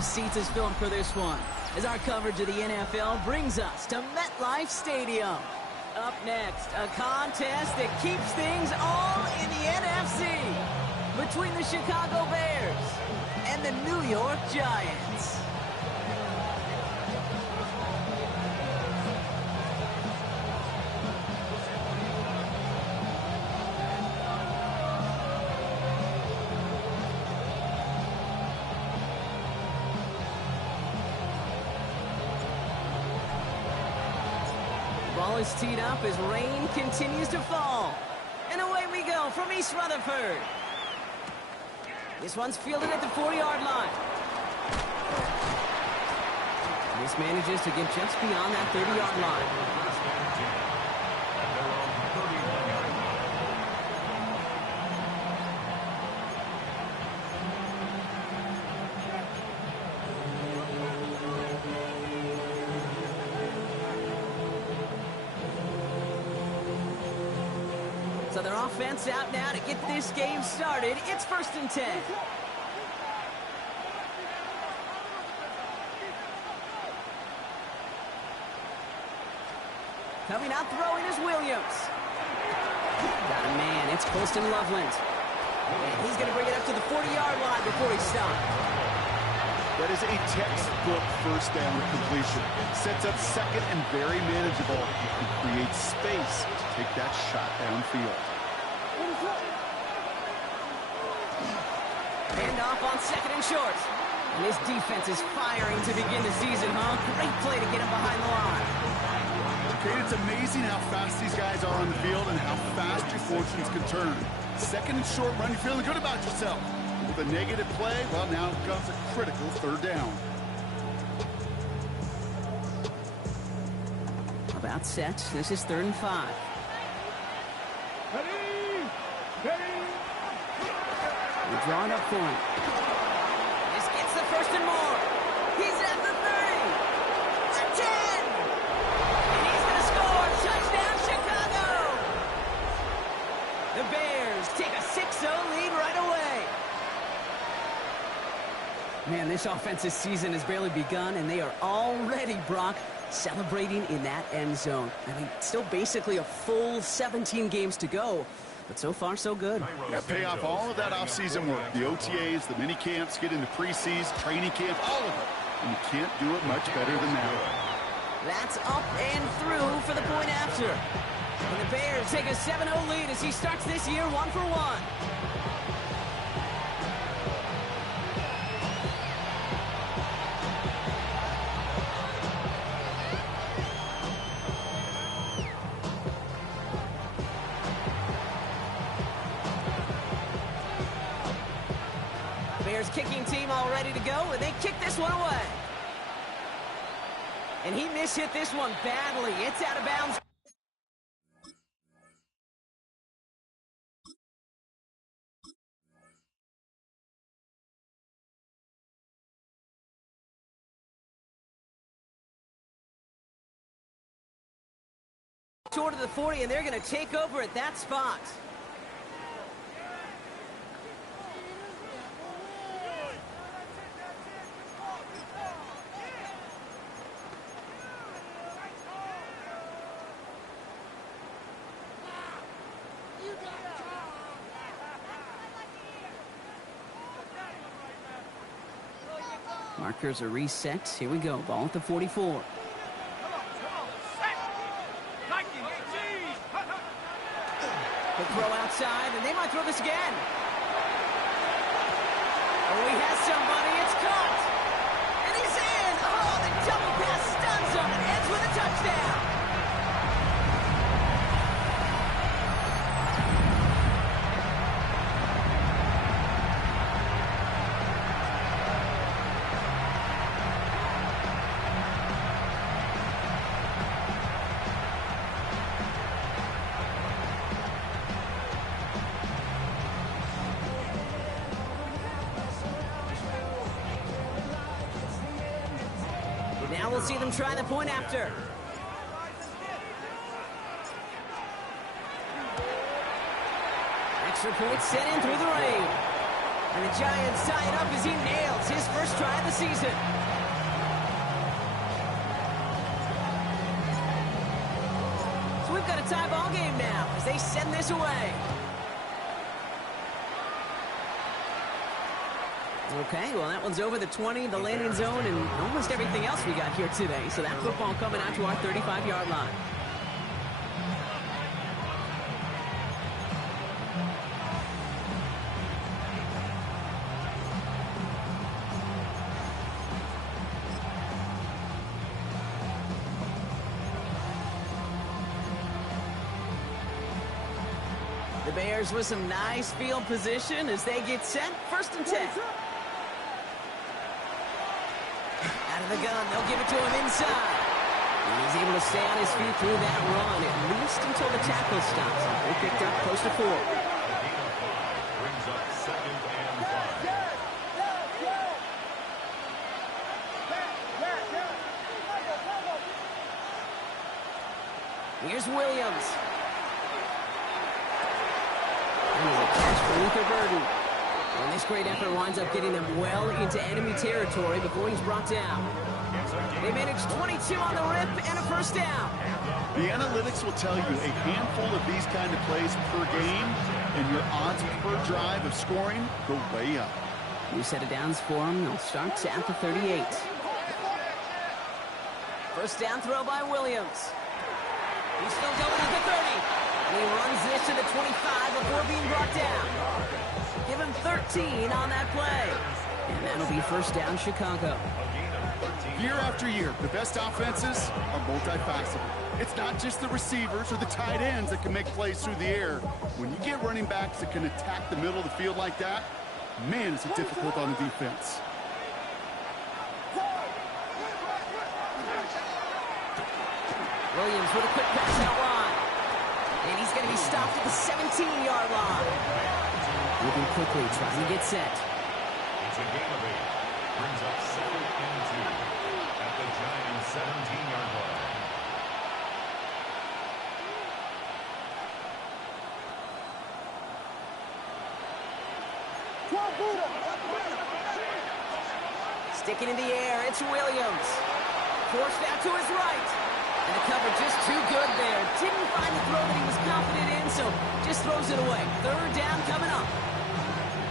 row seats is filling for this one, as our coverage of the NFL brings us to MetLife Stadium. Up next, a contest that keeps things all in the NFC between the Chicago Bears and the New York Giants. Ball is teed up as rain continues to fall. And away we go from East Rutherford. This one's fielded at the 40-yard line. This manages to get just beyond that 30-yard line. So their offense out now to get this game started. It's 1st and 10. Coming out throwing is Williams. Got a man. It's Colston Loveland. And he's going to bring it up to the 40-yard line before he stops. That is a textbook first down completion. Sets up second and very manageable. And creates space to take that shot downfield. Hand off on 2nd and short. And this defense is firing to begin the season, huh? Great play to get him behind the line. Okay, it's amazing how fast these guys are on the field and how fast your fortunes can turn. 2nd and short run, you're feeling good about yourself. With a negative play, well, now comes a critical 3rd down. About set. This is 3rd and 5. We're drawing up for him. This gets the 1st and more. He's at the 30. The 10. And he's going to score. Touchdown, Chicago. The Bears take a 6-0 lead right away. Man, this offensive season has barely begun, and they are already, Brock, celebrating in that end zone. I mean, still basically a full 17 games to go, but so far, so good. Yeah, pay off all of that offseason work. The OTAs, the mini camps, get into preseason, training camp, all of it. And you can't do it much better than that. That's up and through for the point after. And the Bears take a 7-0 lead as he starts this year 1-for-1. Bears kicking team all ready to go, and they kick this one away. And he mishit this one badly. It's out of bounds. Short of the 40, and they're going to take over at that spot. Markers are reset. Here we go. Ball at the 44. The throw outside, and they might throw this again. Oh, he has somebody. It's caught. And he's in. Oh, the double pass stuns him and ends with a touchdown. Now we'll see them try the point after. Extra point set in through the rain. And the Giants tie it up as he nails his first try of the season. So we've got a tie ball game now as they send this away. Okay, well, that one's over the 20, the landing zone, and almost everything else we got here today. So that football coming out to our 35-yard line. The Bears with some nice field position as they get set. 1st and 10. Out of the gun, they'll give it to him inside. And he's able to stay on his feet through that run, at least until the tackle stops. They picked up close to 4. Brings up 2nd and 5. Here's Williams. And he's a catch for Luther Burden. And this great effort winds up getting them well into enemy territory before he's brought down. They managed 22 on the rip and a 1st down. The analytics will tell you a handful of these kind of plays per game, and your odds per drive of scoring go way up. New set of downs for him. They'll start at the 38. 1st down throw by Williams. He's still going at the 30. And he runs this to the 25 before being brought down. Give him 13 on that play. And that'll be 1st down, Chicago. Year after year, the best offenses are multifaceted. It's not just the receivers or the tight ends that can make plays through the air. When you get running backs that can attack the middle of the field like that, man, is it difficult on the defense. Williams with a quick pass out wide. And he's going to be stopped at the 17-yard line. Moving quickly, trying to get set. It's a gain of 8. Brings up 2nd and 2 at the Giants' 17-yard line. Sticking in the air, it's Williams. Forced out to his right. And the cover just too good there. Didn't find the throw that he was confident in, so just throws it away. 3rd down coming up.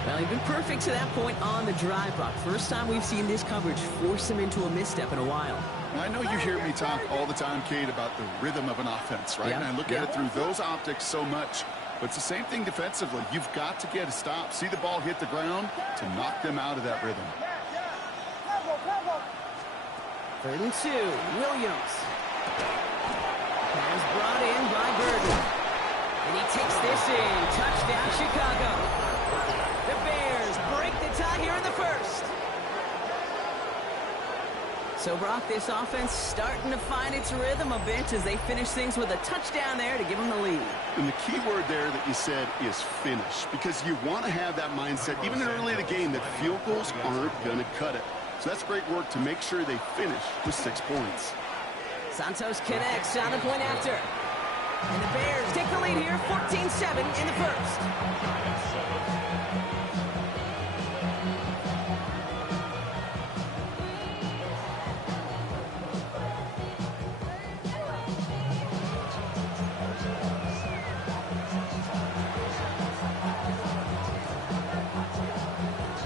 Well, he's been perfect to that point on the drive, Brock. First time we've seen this coverage force him into a misstep in a while. I know you hear me talk all the time, Kate, about the rhythm of an offense, right? Yep. And I look at it through those optics so much. But it's the same thing defensively. You've got to get a stop. See the ball hit the ground to knock them out of that rhythm. 3rd and 2, Williams. Pass brought in by Burden. And he takes this in. Touchdown, Chicago. The Bears break the tie here in the 1st. So, Brock, this offense starting to find its rhythm a bit as they finish things with a touchdown there to give them the lead. And the key word there that you said is finish, because you want to have that mindset, even early in the game, that field goals aren't going to cut it. So that's great work to make sure they finish with 6 points. Santos connects on the point after. And the Bears take the lead here, 14-7 in the 1st.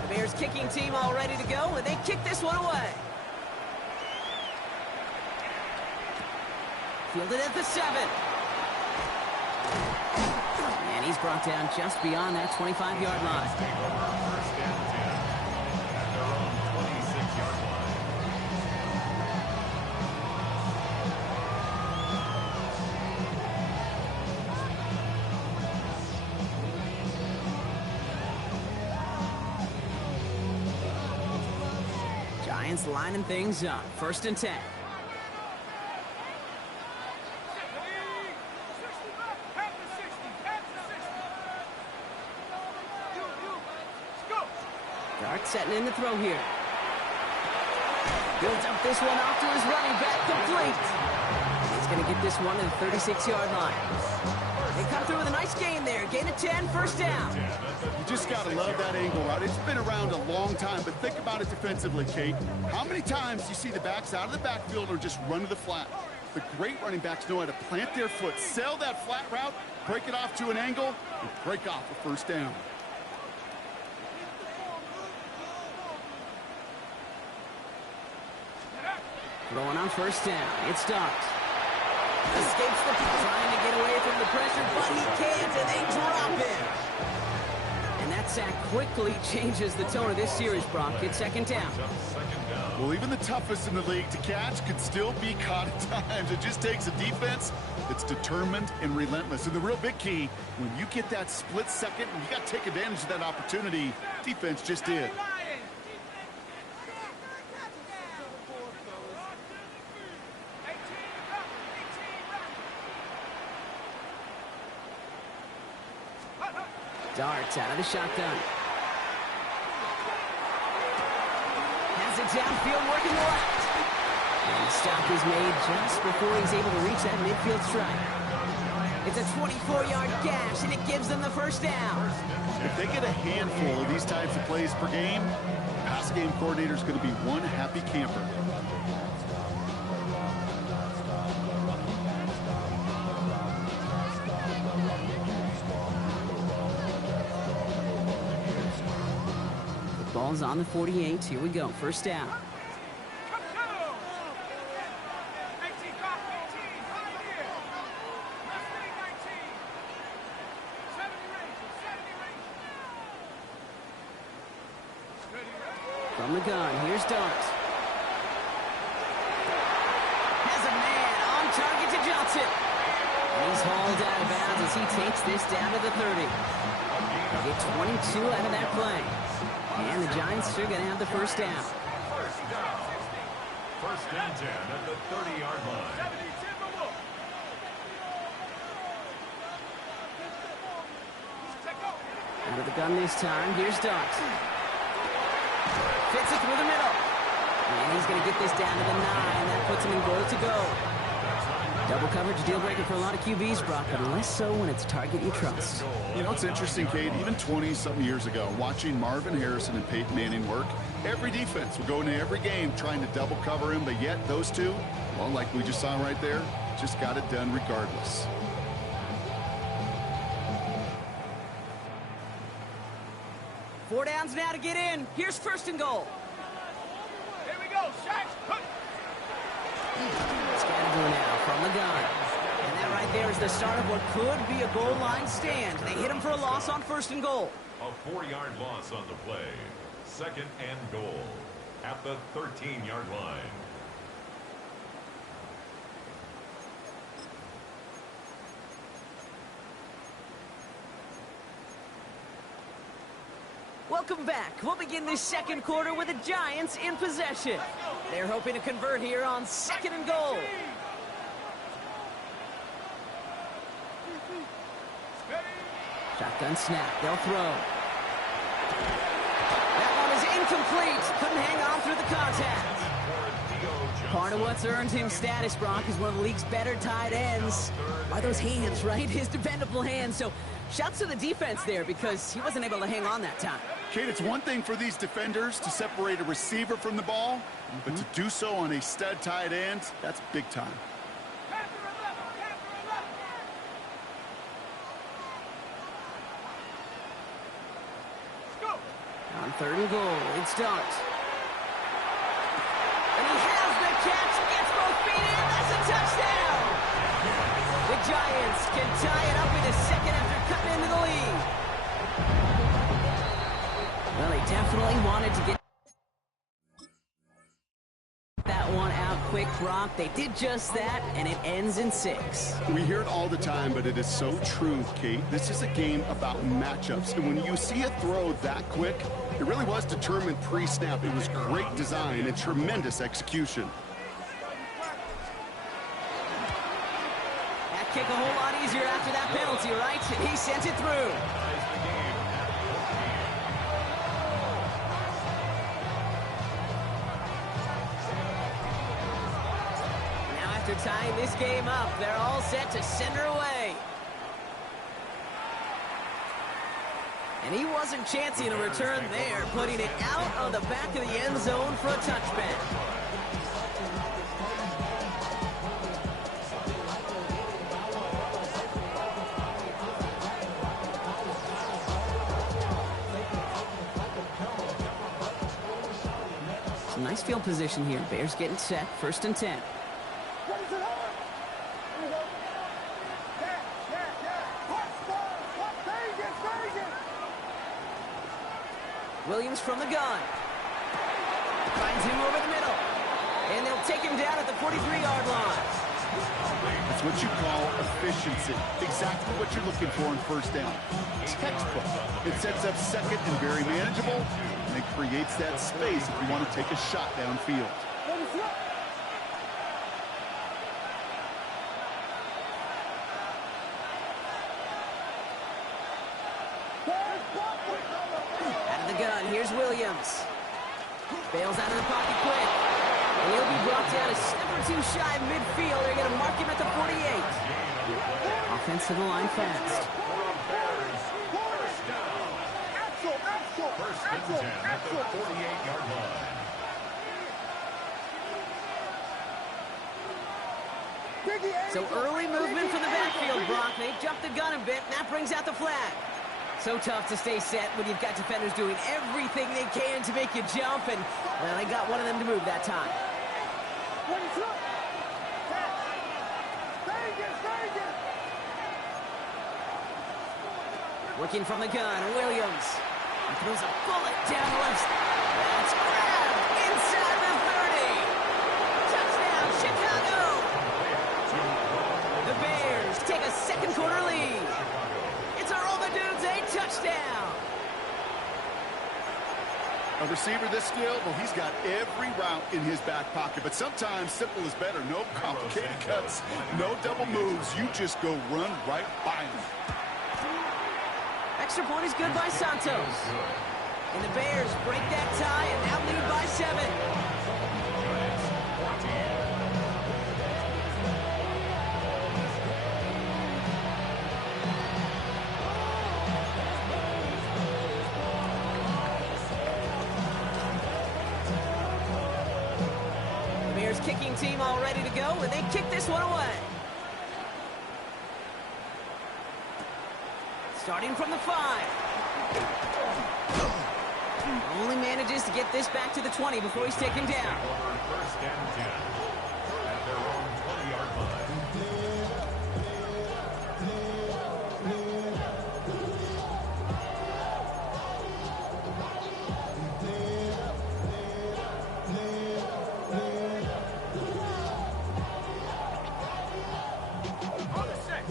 The Bears kicking team all ready to go, and they kick this one away. Fielded at the 7. And he's brought down just beyond that 25-yard line. 1st and 10 at their own 26-yard line. Giants lining things up. 1st and 10. Dart setting in the throw here. Builds up this one off to his running back, complete. He's going to get this one to the 36-yard line. They come through with a nice gain there. Gain of 10, first down. You just got to love that angle route. It's been around a long time, but think about it defensively, Kate. How many times do you see the backs out of the backfield or just run to the flat? The great running backs know how to plant their foot, sell that flat route, break it off to an angle, and break off a first down. Throwing on first down. It starts. Escapes the trying to get away from the pressure, but he can't, and they drop him. And that sack quickly changes the tone of this series, Brock. It's second down. Well, even the toughest in the league to catch could still be caught at times. It just takes a defense that's determined and relentless. And the real big key, when you get that split second, you got to take advantage of that opportunity. Defense just did. Darts out of the shotgun. Has it downfield, working left. And the stop is made just before he's able to reach that midfield strike. It's a 24-yard gash, and it gives them the first down. If they get a handful of these types of plays per game, pass game coordinator is going to be one happy camper. Ball's on the 48. Here we go. First down. From the gun, here's Darts. Has a man on target to Johnson. And he's hauled out of bounds as he takes this down to the 30. They get 22 out of that play. And the Giants are going to have the first down. First and 10 at the 30-yard line. Out of the gun this time. Here's Darts. Fits it through the middle. And he's going to get this down to the 9. That puts him in goal to go. Double coverage, deal breaker for a lot of QBs, Brock, but less so when it's a target you trust. You know, it's interesting, Kate, even 20-something years ago, watching Marvin Harrison and Peyton Manning work, every defense would go into every game trying to double cover him, but yet those two, well, like we just saw right there, just got it done regardless. Four downs now to get in. Here's first and goal. Here we go, Shaq. Scandal now from the gun. And that right there is the start of what could be a goal line stand. They hit him for a loss on first and goal. A 4-yard loss on the play. Second and goal at the 13-yard line. Welcome back. We'll begin this second quarter with the Giants in possession. They're hoping to convert here on second and goal. Shotgun snap. They'll throw. That one is incomplete. Couldn't hang on through the contact. Part of what's earned him status, Brock, is one of the league's better tight ends. Are those hands, right? His dependable hands. So shouts to the defense there because he wasn't able to hang on that time. Kate, it's one thing for these defenders to separate a receiver from the ball, but to do so on a stud tight end, that's big time. On third and goal, it starts. And he has the catch, gets both feet in, that's a touchdown! The Giants can tie it up in a second after cutting into the lead. Well, they definitely wanted to get that one out quick, Brock. They did just that, and it ends in 6. We hear it all the time, but it is so true, Kate. This is a game about matchups, and when you see a throw that quick, it really was determined pre-snap. It was great design and tremendous execution. That kick a whole lot easier after that penalty, right? He sent it through. After after tying this game up. They're all set to send her away. And he wasn't chancing a return there, putting it out on the back of the end zone for a touchback. Some nice field position here. Bears getting set, 1st and 10. Williams from the gun. Finds him over the middle. And they'll take him down at the 43-yard line. That's what you call efficiency. Exactly what you're looking for in 1st down. Textbook. It sets up 2nd and very manageable, and it creates that space if you want to take a shot downfield. Here's Williams. Bails out of the pocket quick. And he'll be brought down a step or two shy of midfield. They're going to mark him at the 48. Offense to the line fast. First and 10 at the 48-yard line. So early movement from the backfield, Brock. They jumped the gun a bit, and that brings out the flag. So tough to stay set when you've got defenders doing everything they can to make you jump, and, well, they got one of them to move that time. Working from the gun, Williams. He throws a bullet down the left. That's grabbed inside the 30. Touchdown, Chicago! The Bears take a second-quarter lead. It's a roll the dudes, a touchdown. A receiver this skilled, well, he's got every route in his back pocket, but sometimes simple is better. No complicated cuts, no double moves. You just go run right by him. Extra point is good by Santos. And the Bears break that tie and now lead by 7. Kicking team all ready to go, and they kick this one away. Starting from the 5. Only manages to get this back to the 20 before he's taken down. First and 10 at their own 20-yard line.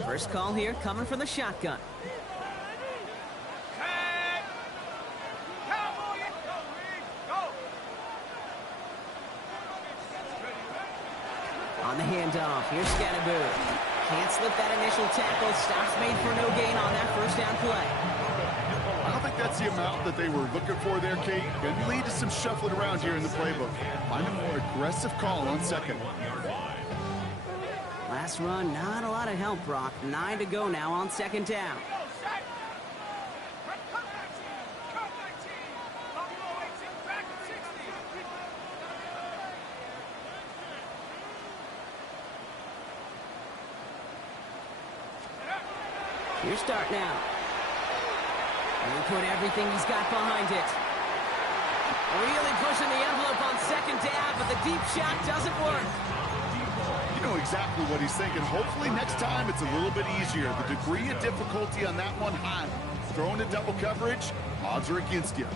First call here coming from the shotgun. On the handoff, here's Scatterboo. Can't slip that initial tackle. Stops made for no gain on that first down play. I don't think that's the amount that they were looking for there, Kate. Going to lead to some shuffling around here in the playbook. Find a more aggressive call on 2nd. Last run, not a lot of help, Brock. 9 to go now on 2nd down. Here's start now. And he put everything he's got behind it. Really pushing the envelope on 2nd down, but the deep shot doesn't work. You know exactly what he's thinking. Hopefully next time it's a little bit easier. The degree of difficulty on that one high. Throwing in double coverage, odds are against you.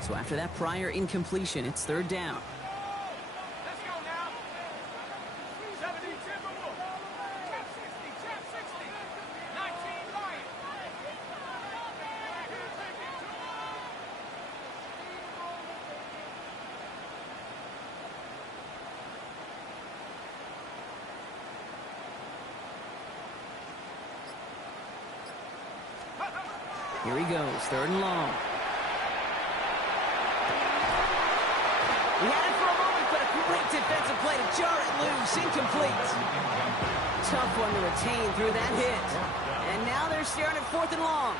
So after that prior incompletion, it's 3rd down. Let's go now. 70, Timberwolf. Tap 60, tap 60. 19, Lion. Here he goes, 3rd and long. He had it for a moment, but a Great defensive play to jar it loose. Incomplete. Tough one to retain through that hit. And now they're staring at 4th and long.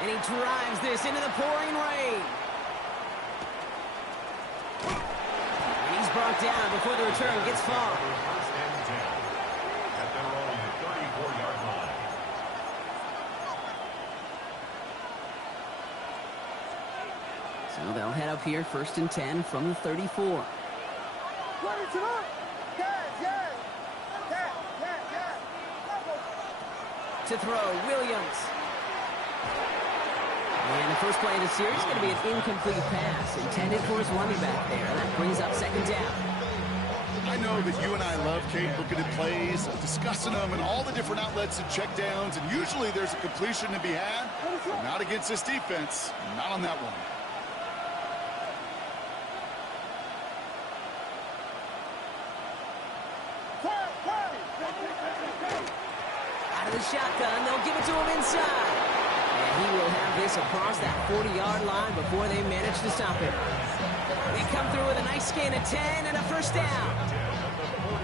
And he drives this into the pouring rain. And he's brought down before the return gets far. First and 10 at their own 34-yard line. So they'll head up here, 1st and 10 from the 34. To throw, Williams. And the first play of the series is going to be an incomplete pass intended for his running back there. That brings up 2nd down. I know that you and I love, Kate, looking at plays, discussing them, and all the different outlets and checkdowns, and usually there's a completion to be had, but not against this defense. Not on that one. Out of the shotgun, they'll give it to him inside. And he will have this across that 40-yard line before they manage to stop him. They come through with a nice gain of 10 and a first down.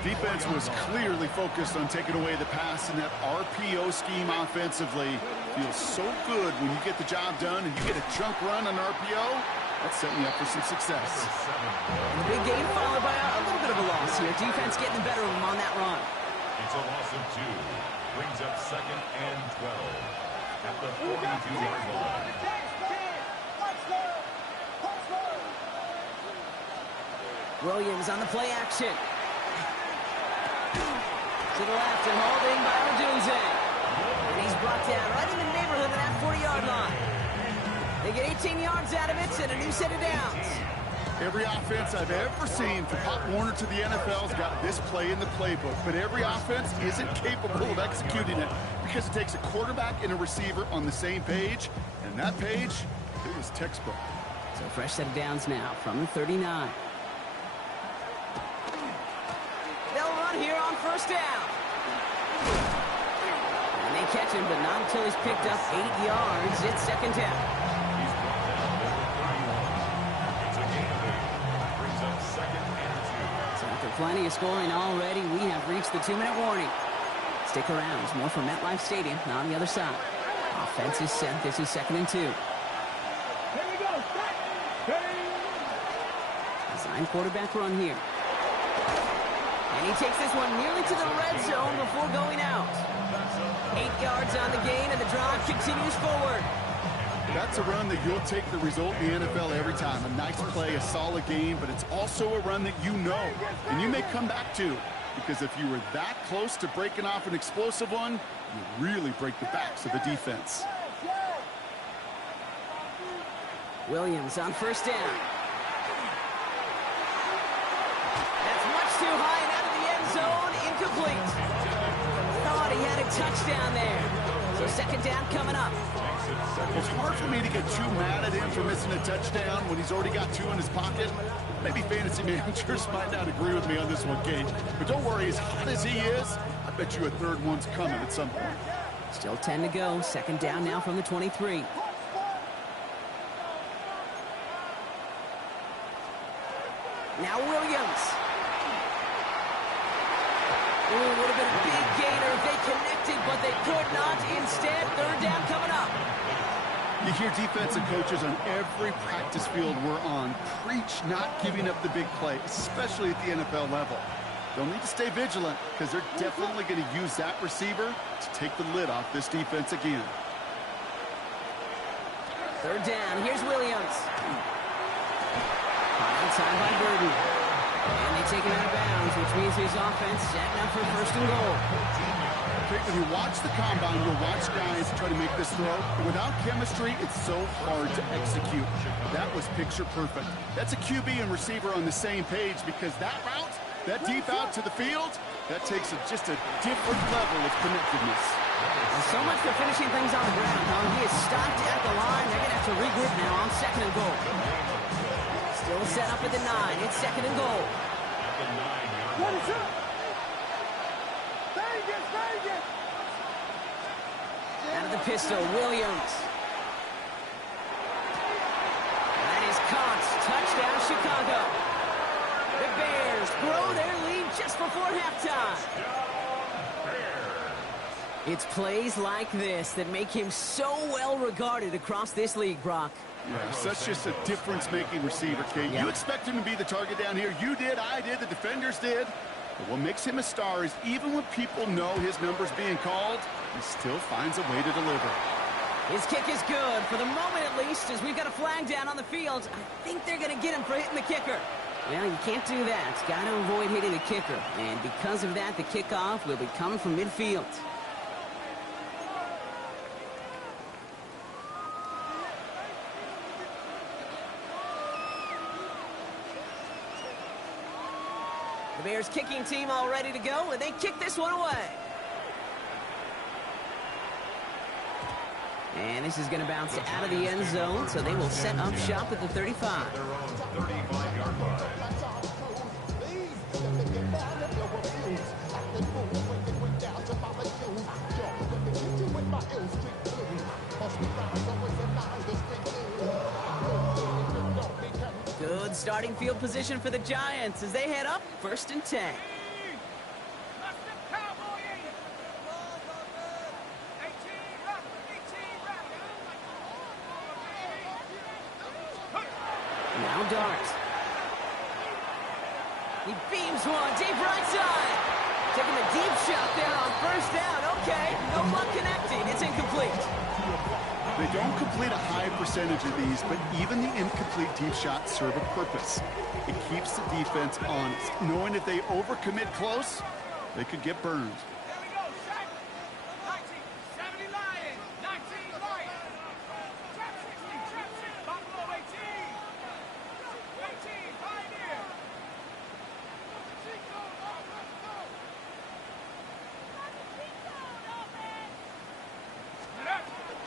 Defense was clearly focused on taking away the pass, and that RPO scheme offensively feels so good when you get the job done and you get a chunk run on RPO. That's setting you up for some success. And the big game followed by a little bit of a loss here. Defense getting the better of them on that run. It's a loss of 2. Brings up 2nd and 12 at the 42-yard line. Williams on the play action. To the left and holding by Odunze. And he's brought down right in the neighborhood of that 40-yard line. They get 18 yards out of it and a new set of downs. Every offense I've ever seen from Pop Warner to the NFL's got this play in the playbook, but every offense isn't capable of executing it because it takes a quarterback and a receiver on the same page, and that page, it was textbook. So fresh set of downs now from the 39. They'll run here on 1st down. And they catch him, but not until he's picked up 8 yards. It's 2nd down. Plenty of scoring already. We have reached the 2-minute warning. Stick around. There's more from MetLife Stadium. Now on the other side. Offense is set. This is 2nd and 2. Here we go. Design quarterback run here. And he takes this one nearly to the red zone before going out. 8 yards on the gain, and the drive continues forward. That's a run that you'll take the result in the NFL every time. A nice play, a solid game, but it's also a run that you know and you may come back to, because if you were that close to breaking off an explosive one, you really break the backs of the defense. Williams on 1st down. That's much too high and out of the end zone. Incomplete. Thought he had a touchdown there. So 2nd down coming up. It's hard for me to get too mad at him for missing a touchdown when he's already got 2 in his pocket. Maybe fantasy managers might not agree with me on this one, Kate. But don't worry, as hot as he is, I bet you a 3rd one's coming at some point. Still 10 to go. 2nd down now from the 23. Now Williams. Ooh, would have been a big gainer if they connected, but they could not. Instead, 3rd down coming up. You hear defensive coaches on every practice field we're on preach not giving up the big play, especially at the NFL level. They'll need to stay vigilant because they're definitely going to use that receiver to take the lid off this defense again. 3rd down. Here's Williams. Time by Burden. And they take him out of bounds, which means his offense setting up for 1st and goal. Okay, when you watch the combine, you'll watch guys try to make this throw. But without chemistry, it's so hard to execute. That was picture perfect. That's a QB and receiver on the same page, because that route, that deep out to the field, that takes just a different level of connectedness. And so much for finishing things on the ground, huh? He is stopped at the line. They're going to have to regroup now on 2nd and goal. Still set up at the 9. It's 2nd and goal. Out of the pistol, Williams. That is before halftime. It's plays like this that make him so well regarded across this league, Brock. Yeah, such just a difference-making receiver, Kate. Yeah. You expect him to be the target down here. You did, I did, the defenders did. But what makes him a star is even when people know his number's being called, he still finds a way to deliver. His kick is good, for the moment at least, as we've got a flag down on the field. I think they're going to get him for hitting the kicker. Well, you can't do that. Got to avoid hitting the kicker. And because of that, the kickoff will be coming from midfield. The Bears kicking team all ready to go, and they kick this one away. And this is going to bounce out of the end zone, so they will set up shop at the 35. Their own 35-yard line. Good starting field position for the Giants as they head up 1st and 10. Now Dart. He beams one deep right side. Taking a deep shot there on 1st down. Okay, no luck connecting. It's incomplete. They don't complete a high percentage of these, but even the incomplete deep shots serve a purpose. It keeps the defense honest, knowing if they overcommit close, they could get burned. There we go, set. 19, 70 Lions, 19 Lions. Trap 60, Buffalo 18. 18, Pioneer.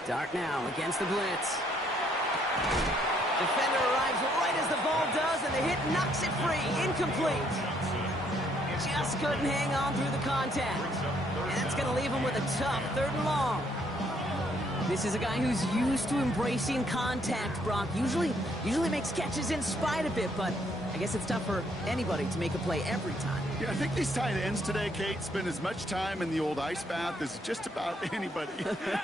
Dart now against the blitz. Defender arrives right as the ball does, and the hit knocks it free. Incomplete. Just couldn't hang on through the contact. And that's going to leave him with a tough 3rd and long. This is a guy who's used to embracing contact, Brock. Usually makes catches in spite of it, but I guess it's tough for anybody to make a play every time. Yeah, I think these tight ends today, Kate, spend as much time in the old ice bath as just about anybody.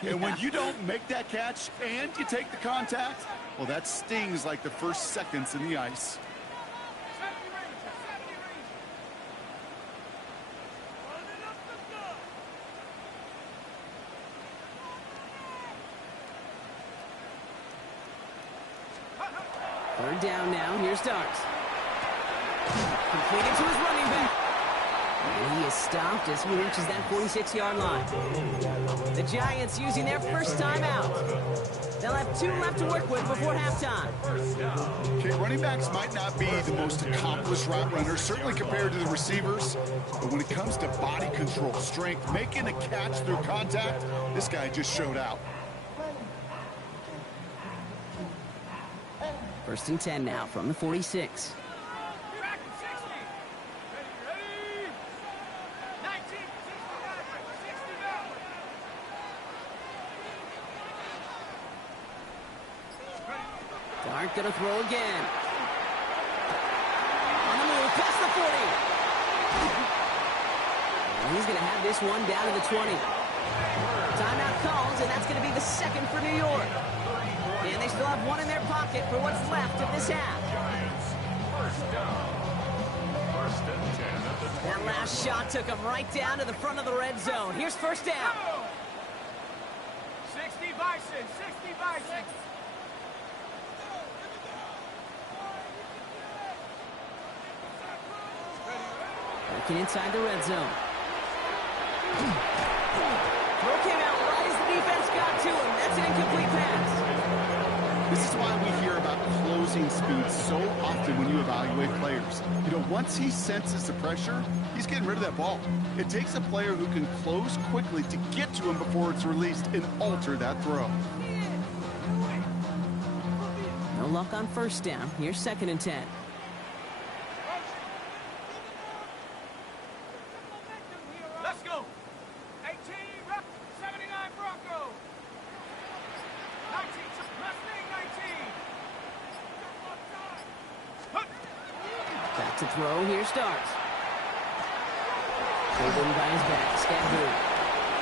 And when you don't make that catch and you take the contact, well, that stings like the first seconds in the ice. 70 Rangers, 70 Rangers. Running up the gut. 3rd down now. Here's Dart. Completed to his running back. And he is stopped as he reaches that 46-yard line. The Giants using their first timeout. They'll have 2 left to work with before halftime. Okay, running backs might not be the most accomplished route runners, certainly compared to the receivers. But when it comes to body control, strength, making a catch through contact, this guy just showed out. 1st and 10 now from the 46. Track 60. Ready? 19, 60 down. Dart gonna throw again. On the move, past the 40. And he's gonna have this one down to the 20. Timeout calls, and that's gonna be the 2nd for New York. And they still have 1 in their pocket for what's left of this half. Giants, 1st down. 1st and 10 at the 20. That last shot took him right down to the front of the red zone. Here's 1st down. 60 Bison, 60 Bison. Working inside the red zone. Throw came out right as the defense got to him. That's an incomplete pass. This is why we hear about closing speed so often when you evaluate players. You know, once he senses the pressure, he's getting rid of that ball. It takes a player who can close quickly to get to him before it's released and alter that throw. No luck on 1st down. Here's 2nd and 10. Let's go. 18, 79 Bronco. 19, Mustang 19. Back to throw. Here starts. Pulled in by his back. Scadoo.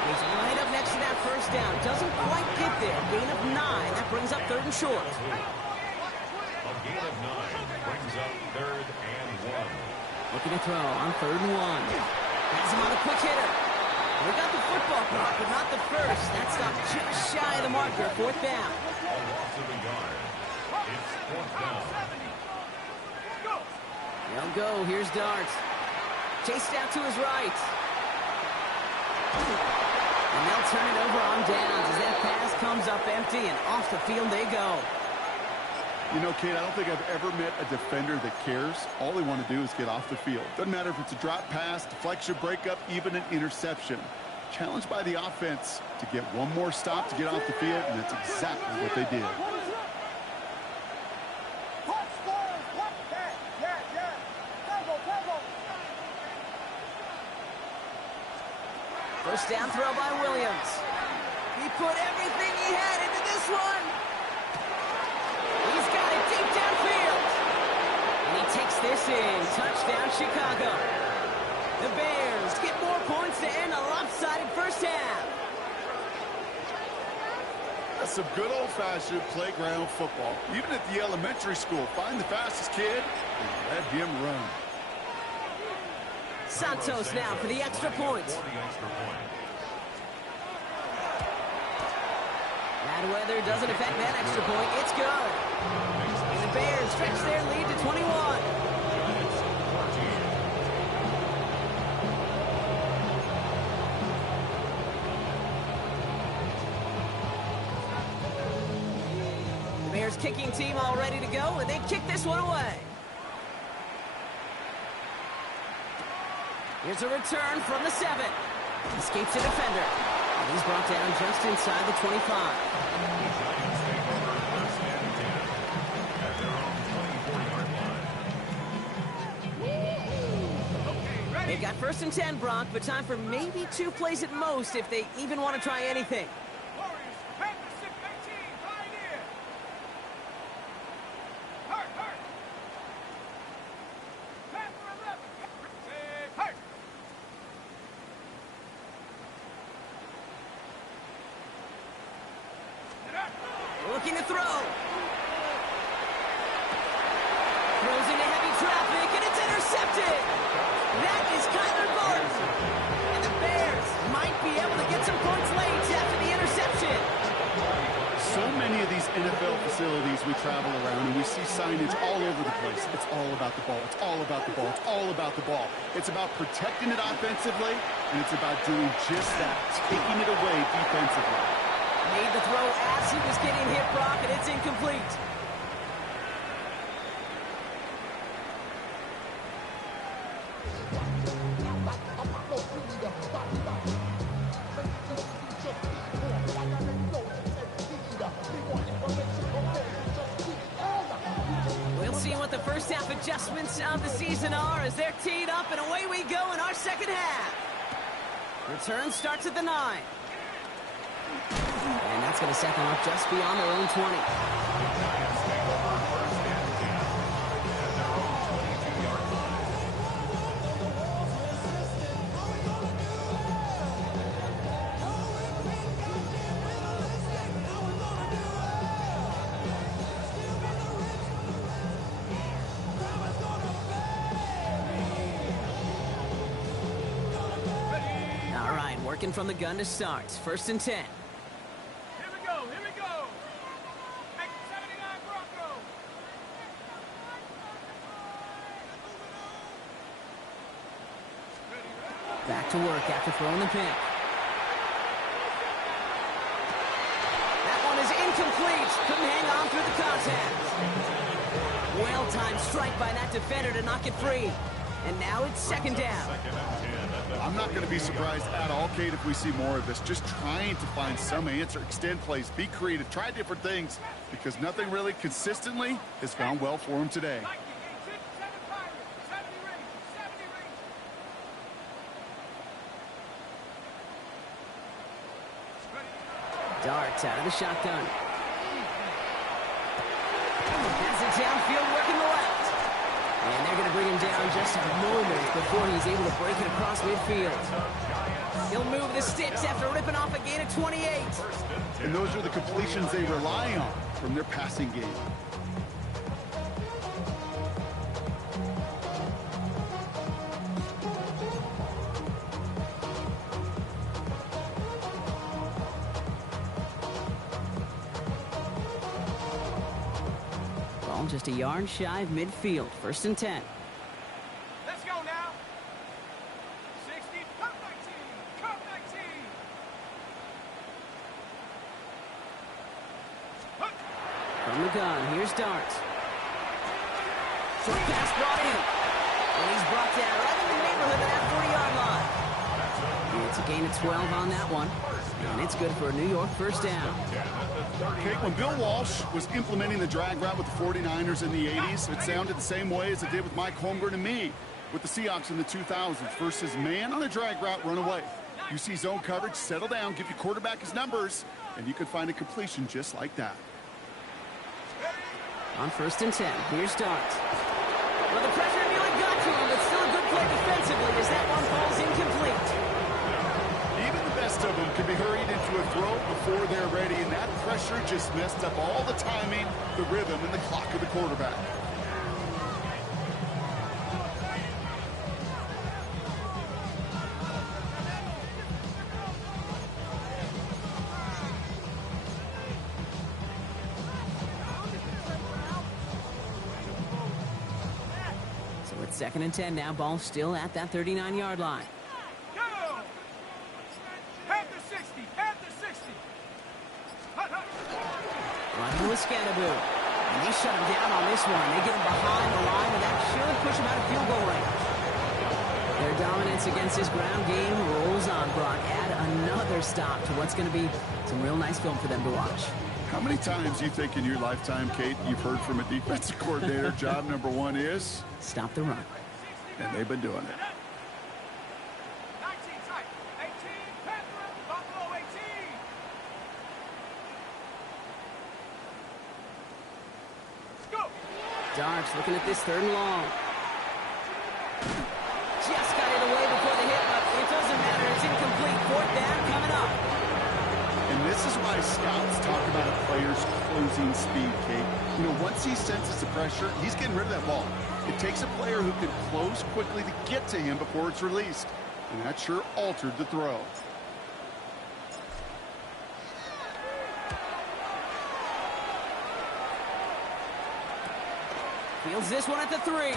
He's right up next to that first down. Doesn't quite get there. Gain of 9. That brings up 3rd and short. A gain of 9 brings up 3rd and 1. Looking to throw on 3rd and 1. Has him on a quick hitter. We got the football clock, but not the first. That stopped just shy of the marker. 4th down. A loss of a yard. It's 4th down. They'll go. Here's Dart. Chased out to his right. And they'll turn it over on downs as that pass comes up empty, and off the field they go. You know, Kate, I don't think I've ever met a defender that cares. All they want to do is get off the field. Doesn't matter if it's a drop pass, deflection, breakup, even an interception. Challenged by the offense to get one more stop to get off the field, and that's exactly what they did. First down throw by Williams. He put everything he had into this one. He's got it deep downfield. And he takes this in. Touchdown, Chicago. The Bears get more points to end a lopsided first half. That's some good old-fashioned playground football. Even at the elementary school, find the fastest kid and let him run. Santos now for the extra point. Bad weather doesn't affect that extra point. It's good. And the Bears stretch their lead to 21. The Bears kicking team all ready to go, and they kick this one away. Here's a return from the 7. Escapes a defender. And he's brought down just inside the 25. The Giants take over 1st and 10 at their own 24-yard line. They've got 1st and 10, Brock, but time for maybe 2 plays at most if they even want to try anything. Warriors, Panther 618, Pioneer. Hurt. Panther 11. Hurt. Looking to throw. Throws into heavy traffic, and it's intercepted. That is Kyler Gordon. And the Bears might be able to get some points late after the interception. So many of these NFL facilities we travel around and we see signage all over the place. It's all about the ball. It's all about the ball. It's all about the ball. It's about protecting it offensively, and it's about doing just that, taking it away defensively. Made the throw as he was getting hit, Brock, and it's incomplete. We'll see what the first half adjustments of the season are as they're teed up, and away we go in our second half. Return starts at the 9. And that's going to set them up just beyond their own 20. The Giants take over 1st and 10 at their own 22-yard line. All right, working from the gun to start. 1st and 10. Here we go. Make 79 Broncos. Back to work after throwing the pick. That one is incomplete. Couldn't hang on through the contact. Well-timed strike by that defender to knock it free. And now it's 2nd down. 2nd and 10 at the I'm not going to be surprised at all, Kate, if we see more of this. Just trying to find some answer, extend plays, be creative, try different things, because nothing really consistently has gone well for him today. 90, 18, 7 Pirates, 70 Rangers, 70 Rangers. Dart out of the shotgun. Pass it downfield, working the left. And they're going to bring him down ground just a moment before he's able to break it across midfield. He'll move the sticks after ripping off a gain of 28. And those are the completions they rely on from their passing game. Ball just a yard shy of midfield. 1st and 10. Let's go now. 60, cut 19, cut 19. From the gun, here's Darts. Short pass brought in. And he's brought down right in the neighborhood of that 40-yard line. And it's a gain of 12 on that one. And it's good for a New York 1st down. Okay, when Bill Walsh was implementing the drag route with the 49ers in the 80s, it sounded the same way as it did with Mike Holmgren and me with the Seahawks in the 2000s versus man on a drag route, run away. You see zone coverage, settle down, give your quarterback his numbers, and you can find a completion just like that. On 1st and 10, here's Darts. Well, the pressure nearly got to him, but still a good play defensively as that one falls incomplete. Even the best of them can be hurried into a throw before they're ready, and that pressure just messed up all the timing, the rhythm, and the clock of the quarterback. So it's 2nd and 10 now. Ball still at that 39-yard line. Go! Head to 60, head to 60. Hut, hut. Running with Scannaboo. And they shut him down on this one. They get him behind the line, and that should push him out of field goal range. Their dominance against this ground game rolls on, Brock. Add another stop to what's going to be some real nice film for them to watch. How many times do you think in your lifetime, Kate, you've heard from a defensive coordinator, job number one is? Stop the run. And they've been doing it. 19 tight, 18, Panther, Buffalo 18. Go! Darts looking at this 3rd and long. Just got it away before the hit, but it doesn't matter. It's incomplete. 4th down coming up. And this is why scouts talk about a player's closing speed, Kate. You know, once he senses the pressure, he's getting rid of that ball. It takes a player who can close quickly to get to him before it's released. And that sure altered the throw. Fields this one at the 3.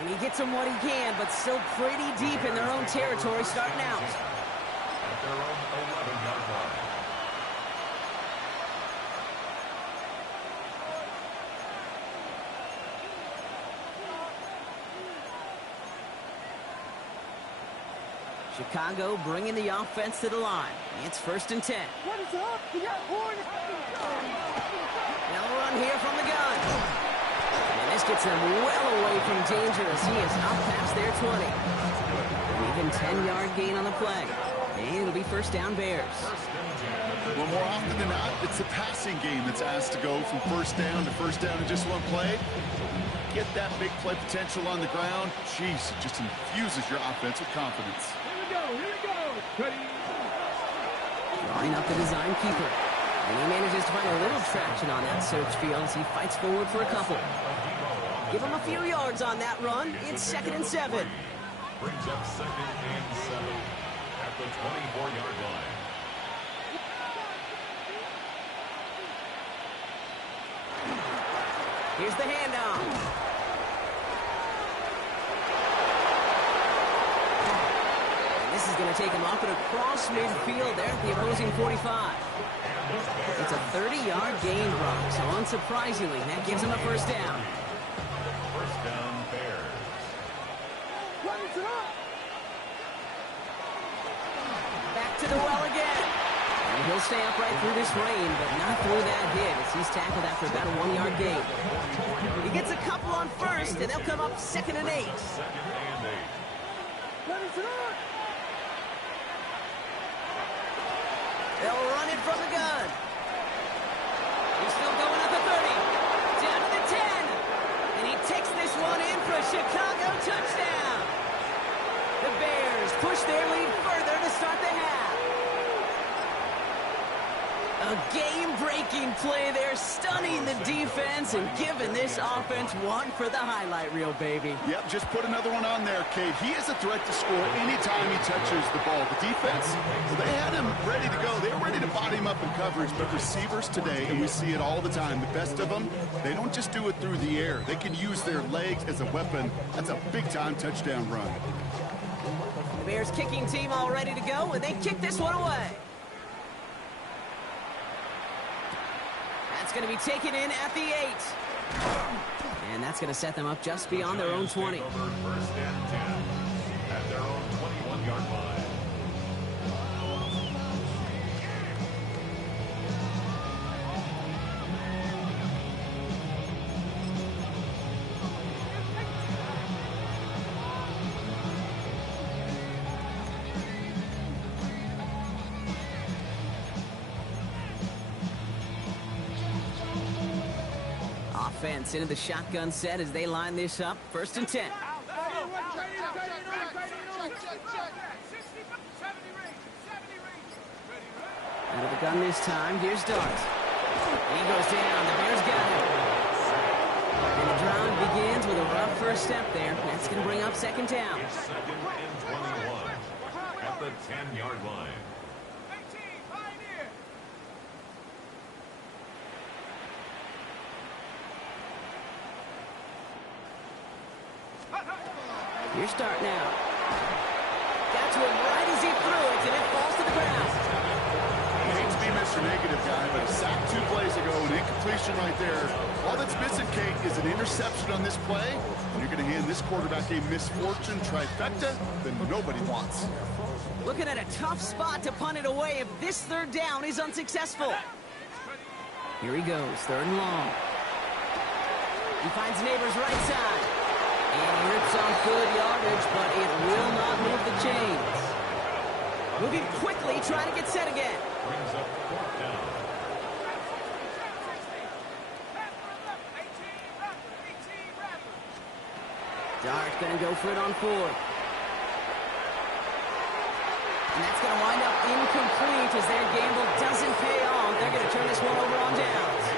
And he gets him what he can, but still pretty deep in their own territory starting out. At their own 11-yard line. Chicago bringing the offense to the line. It's 1st and 10. What is up? We got horn. They'll run here from the gun. And this gets them well away from danger as he is up past their 20. An even 10-yard gain on the play. And it'll be 1st down Bears. Well, more often than not, it's the passing game that's asked to go from 1st down to 1st down in just one play. Get that big play potential on the ground. Jeez, it just infuses your offense with confidence. Here we go. Ready? Drawing up the design keeper. And he manages to find a little traction on that search field as he fights forward for a couple. Give him a few yards on that run. It's 2nd and 7. Brings up 2nd and 7 at the 24-yard line. Here's the handoff. This is going to take him off and across midfield there at the opposing 45. It's a 30-yard gain, Brock, so unsurprisingly, that gives him a 1st down. 1st down, Bears. Back to the well again. And he'll stay upright through this rain, but not through that hit as he's tackled after about a 1-yard gain. He gets a couple on 1st, and they'll come up 2nd and 8. 2nd and 8. They'll run it from the gun. He's still going at the 30. Down to the 10. And he takes this one in for a Chicago touchdown. their lead further to start the half. A game-breaking play there, stunning the defense and giving this offense one for the highlight reel, baby. Yep, just put another one on there, Kate. He is a threat to score anytime he touches the ball. The defense, well, they had him ready to go. They were ready to body him up in coverage, but receivers today, and we see it all the time, the best of them, they don't just do it through the air. They can use their legs as a weapon. That's a big-time touchdown run. The Bears kicking team all ready to go, and they kick this one away. That's going to be taken in at the 8. And that's going to set them up just beyond their own 20. First and 10 at their own 21-yard line. Offense into the shotgun set as they line this up. First and 10. Out of the gun this time. Here's Dart. He goes down. The Bears got him. And the drive begins with a rough first step there. That's going to bring up second down. It's second and 21 at the 10-yard line. Here's Dart now. Got to him right as he threw it, and it falls to the ground. I hate to be Mr. Negative guy, but a sack 2 plays ago, an incompletion right there. All that's missing, Kate, is an interception on this play. And you're going to hand this quarterback a misfortune trifecta that nobody wants. Looking at a tough spot to punt it away if this third down is unsuccessful. Here he goes, third and long. He finds Neighbors right side. And he rips off good yardage, but it will not move the chains. Moving quickly, trying to get set again. Brings up fourth down. Dart's going to go for it on 4th. And that's going to wind up incomplete as their gamble doesn't pay off. They're going to turn this one over on downs.